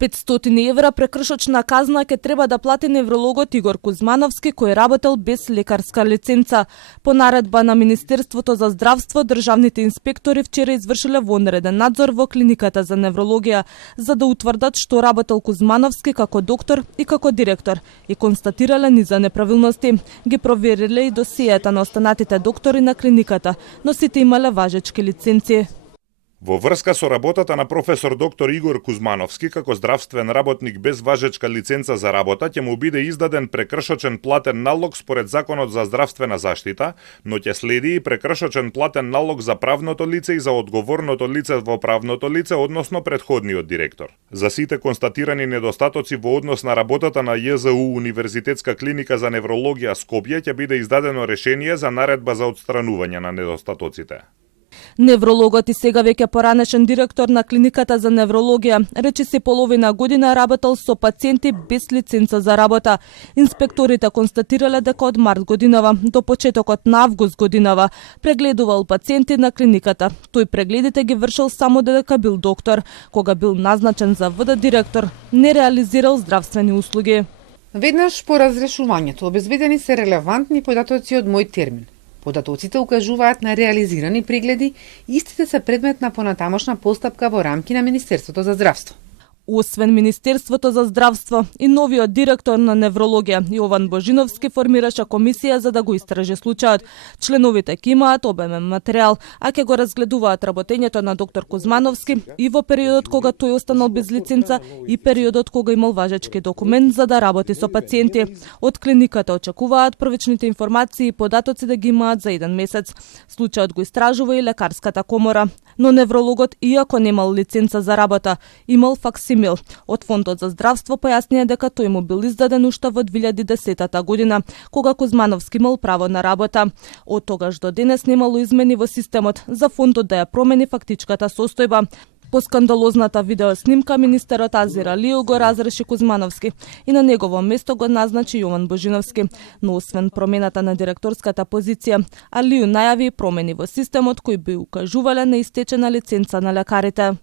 500 евра прекршочна казна ќе треба да плати неврологот Игор Кузмановски, кој работел без лекарска лиценца. По наредба на Министерството за здравство, државните инспектори вчера извршиле вонреден надзор во клиниката за неврологија, за да утврдат што работел Кузмановски како доктор и како директор и констатирале низа неправилности. Ги провериле и досијата на останатите доктори на клиниката, но сите имале важечки лиценци. Во врска со работата на професор доктор Игор Кузмановски како здравствен работник без важечка лиценца за работа ќе му биде издаден прекршочен платен налог според Законот за здравствена заштита, но ќе следи и прекршочен платен налог за правното лице и за одговорното лице во правното лице, односно претходниот директор. За сите констатирани недостатоци во однос на работата на ЈЗУ Универзитетска клиника за неврологија Скопје ќе биде издадено решение за наредба за отстранување на недостатоците. Неврологот и сега веќе поранешен директор на клиниката за неврологија рече се половина година работел со пациенти без лиценца за работа. Инспекторите констатирале дека од март годинава до почетокот на август годинава прегледувал пациенти на клиниката. Тој прегледите ги вршил само додека бил доктор. Кога бил назначен за ВД директор, не реализирал здравствени услуги. Веднаш по разрешувањето обезбедени се релевантни податоци од мој термин. Податоците укажуваат на реализирани прегледи, истите се предмет на понатамошна постапка во рамки на Министерството за здравство. Освен Министерството за здравство и новиот директор на неврологија Јован Божиновски формираше комисија за да го истражи случајот. Членовите ќе имаат обемен материјал, а ќе го разгледуваат работењето на доктор Кузмановски и во периодот кога тој останал без лиценца и периодот кога имал важечки документ за да работи со пациенти. Од клиниката очекуваат првичните информации и податоци да ги имаат за 1 месец. Случајот го истражува и лекарската комора, но неврологот, иако немал лиценца за работа, имал факсимил. Од Фондот за здравство појаснија дека тој му бил издаден уште во 2010 година, кога Кузмановски имал право на работа. Од тогаш до денес немало измени во системот за Фондот да ја промени фактичката состојба. По скандалозната видеоснимка, министерот Азир Алију го разреши Кузмановски и на негово место го назначи Јован Божиновски. Но освен промената на директорската позиција, Алију најави промени во системот кои би укажувале на истечена лиценца на лекарите.